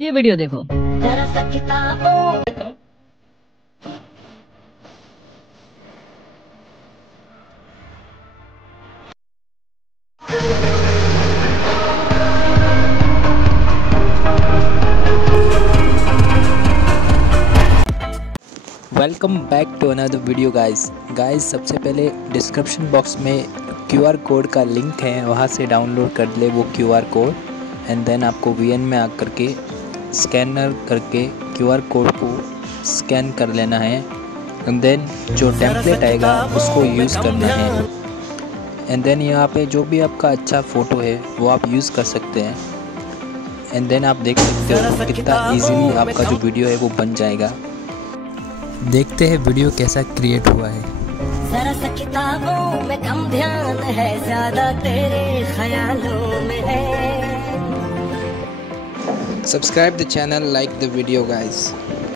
ये वीडियो देखो। Welcome back to another video guys सबसे पहले डिस्क्रिप्शन बॉक्स में क्यूआर कोड का लिंक है, वहाँ से डाउनलोड कर ले वो क्यूआर कोड। एंड देन आपको वीएन में आकर के स्कैनर करके क्यूआर कोड को स्कैन कर लेना है। एंड देन जो टेम्पलेट आएगा उसको यूज़ करना है। एंड देन यहाँ पे जो भी आपका अच्छा फ़ोटो है वो आप यूज़ कर सकते हैं। एंड देन आप देख सकते हो कितना ईजीली आपका जो वीडियो है वो बन जाएगा। देखते हैं वीडियो कैसा क्रिएट हुआ है। जरा सा किताबों में कम ध्यान है, ज्यादा तेरे ख्यालों में है। Subscribe the channel, like the video guys.